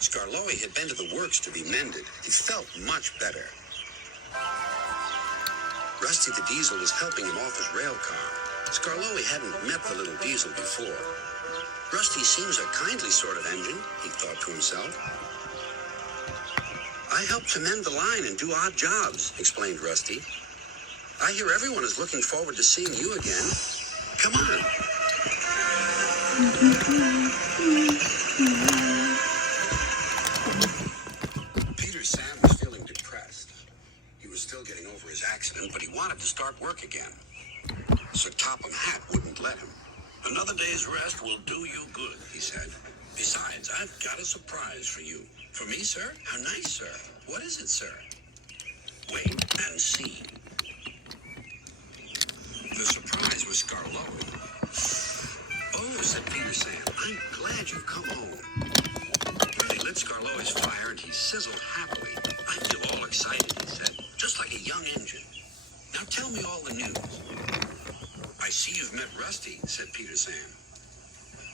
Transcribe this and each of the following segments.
Skarloey had been to the works to be mended. He felt much better. Rusty the Diesel was helping him off his rail car. Skarloey hadn't met the little diesel before. Rusty seems a kindly sort of engine, he thought to himself. I help to mend the line and do odd jobs, explained Rusty. I hear everyone is looking forward to seeing you again. Come on. Peter Sam was feeling depressed. He was still getting over his accident, but he wanted to start work again. Sir Topham Hatt wouldn't let him. Another day's rest will do you good, he said. Besides, I've got a surprise for you. For me, sir? How nice, sir. What is it, sir? Wait and see. The surprise was Skarloey. Oh, said Peter Sam, I'm glad you've come home. They lit Skarloey's fire and he sizzled happily. I feel all excited, he said, just like a young engine. Now tell me all the news. I see you've met Rusty, said Peter Sam.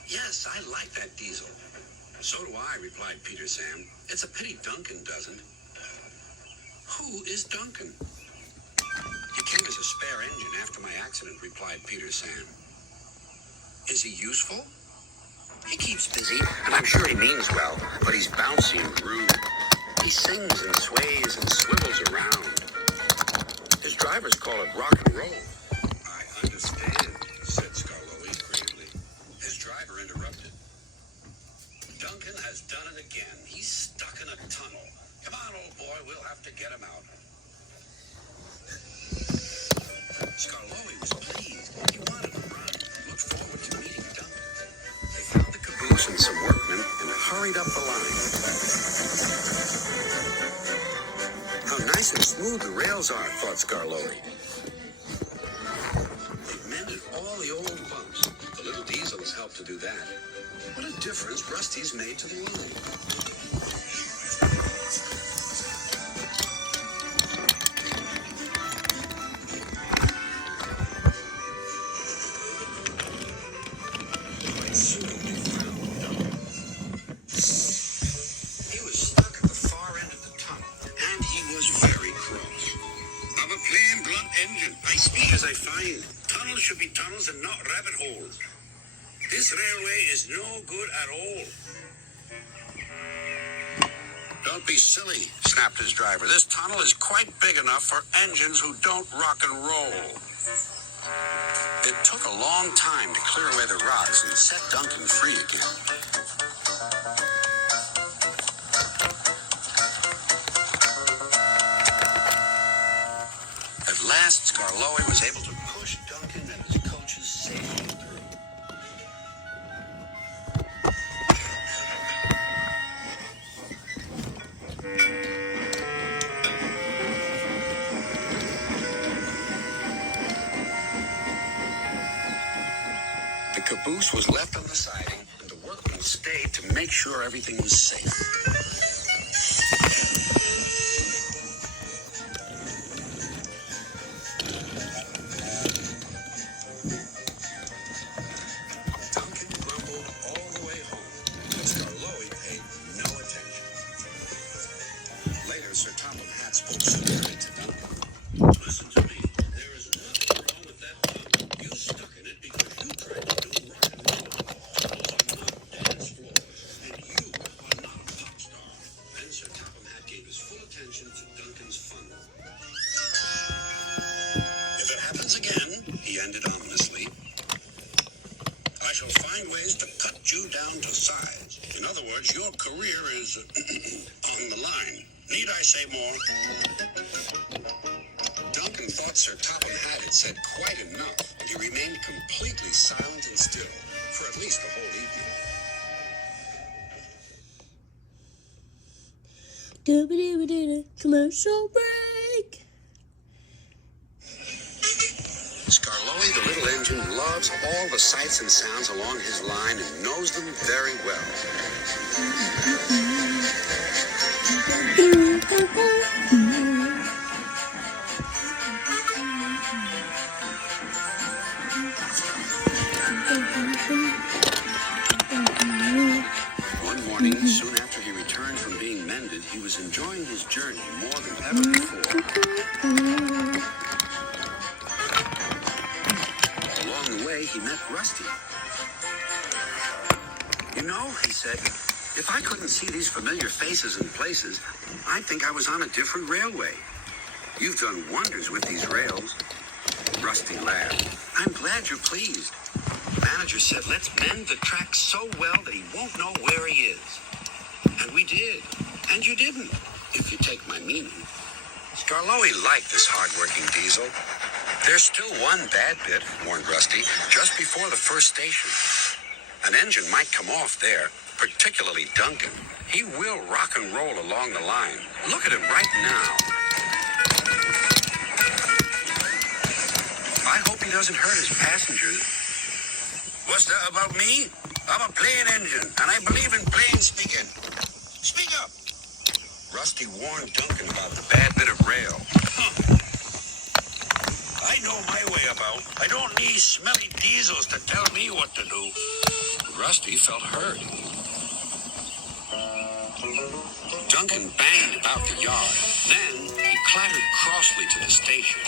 Yes, I like that diesel. So do I, replied Peter Sam. It's a pity Duncan doesn't. Who is Duncan? He came as a spare engine after my accident, replied Peter Sam. Is he useful? He keeps busy, and I'm sure he means well, but he's bouncy and rude. He sings and sways and swivels around. His drivers call it rock and roll. I understand, said Skarloey gravely. His driver interrupted. Duncan has done it again. He's stuck in a tunnel. Come on, old boy, we'll have to get him out. Skarloey was pleased. He wanted to run, looked forward to meeting Duncan. They found the caboose and some workmen and hurried up the line. How nice and smooth the rails are, thought Skarloey. They've mended all the old bumps. The little diesel has helped to do that. What a difference Rusty's made to the line. Tunnels should be tunnels and not rabbit holes. This railway is no good at all. Don't be silly, snapped his driver. This tunnel is quite big enough for engines who don't rock and roll. It took a long time to clear away the rocks and set Duncan free again. At last, Skarloey was able to push Duncan and his coaches safely through. The caboose was left on the siding, and the workmen stayed to make sure everything was safe. Sir Topham Hatt spoke soothingly to Duncan. Listen to me. There is nothing wrong with that pump. You stuck in it because you tried to do rock and roll. Those are not dance floors, and you are not a pop star. Then Sir Topham Hatt gave his full attention to Duncan's funnel. If it happens again, he ended ominously, I shall find ways to cut you down to size. In other words, your career is on the line. Need I say more? Duncan thought Sir Topham Hatt had said quite enough, and he remained completely silent and still, for at least the whole evening. Commercial break. Skarloey, the little engine, loves all the sights and sounds along his line and knows them very well. One morning, soon after he returned ended, he was enjoying his journey more than ever before. Along the way, he met Rusty. You know, he said, if I couldn't see these familiar faces and places, I'd think I was on a different railway. You've done wonders with these rails. Rusty laughed. I'm glad you're pleased. Manager said, let's mend the track so well that he won't know where he is. And we did. And you didn't, if you take my meaning. Scarlowe liked this hard-working diesel. There's still one bad bit, warned Rusty, just before the first station. An engine might come off there, particularly Duncan. He will rock and roll along the line. Look at him right now. I hope he doesn't hurt his passengers. What's that about me? I'm a plane engine, and I believe in plain speaking. Speak up. Rusty warned Duncan about the bad bit of rail. I know my way about. I don't need smelly diesels to tell me what to do. Rusty felt hurt. Duncan banged about the yard. Then he clattered crossly to the station.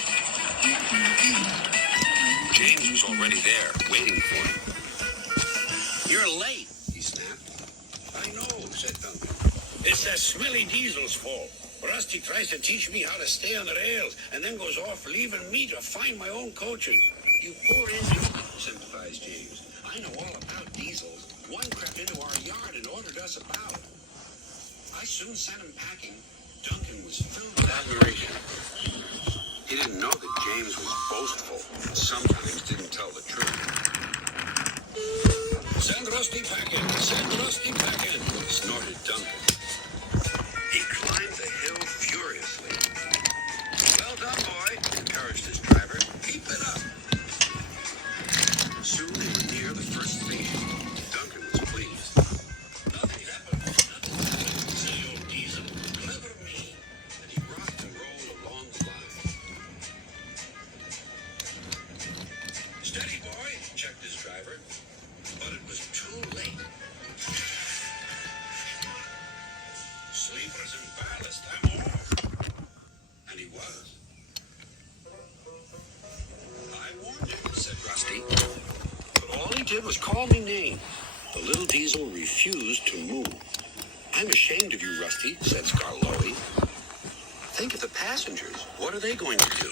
James was already there, waiting for him. You're late, he snapped. I know, said Duncan. It's that smelly diesel's fault. Rusty tries to teach me how to stay on the rails and then goes off leaving me to find my own coaches. You poor engine, sympathized James. I know all about diesels. One crept into our yard and ordered us about. I soon sent him packing. Duncan was filled with admiration. He didn't know that James was boastful and sometimes didn't tell the truth. Send Rusty packing! Send Rusty packing! Snorted Duncan. He climbed the hill furiously. Well done, boy, encouraged his driver. Keep it up. Soon they were near the first station. Duncan was pleased. Nothing happened. Nothing happened. Silly old diesel. Clever me. And he rocked and rolled along the line. Steady, boy, checked his driver. But it was too late. Sleepers and ballast, I'm off. And he was. I warned him, said Rusty. But all he did was call me name. The little diesel refused to move. I'm ashamed of you, Rusty, said Scarlowe. Think of the passengers. What are they going to do?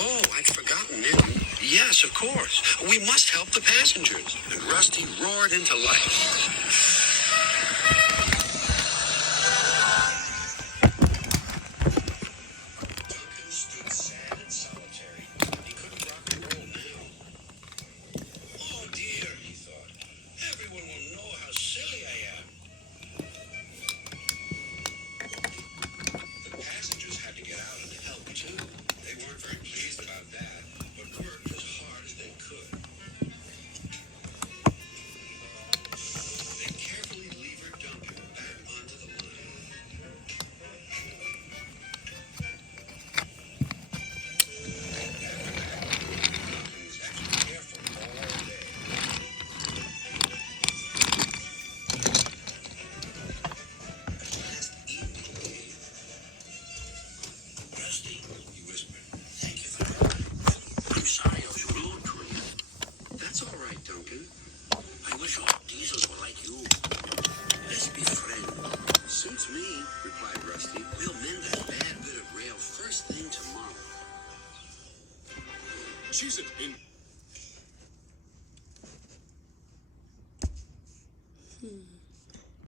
Oh, I'd forgotten them. Yes, of course. We must help the passengers. And Rusty roared into life. Duncan stood sad and solitary. He couldn't rock and roll now. Oh dear, he thought. Everyone will know how silly I am. The passengers had to get out and help too. They weren't very pleased about that, but worked as hard as they could. They carefully levered Duncan back onto the line. Duncan was extra careful all day. At last evening came. Rusty, he whispered, thank you for helping. I'm sorry I was rude to you. That's all right, Duncan. I wish all diesels were like you. Let's be friends. Suits me, replied Rusty. We'll mend that bad bit of rail first thing tomorrow. She's in.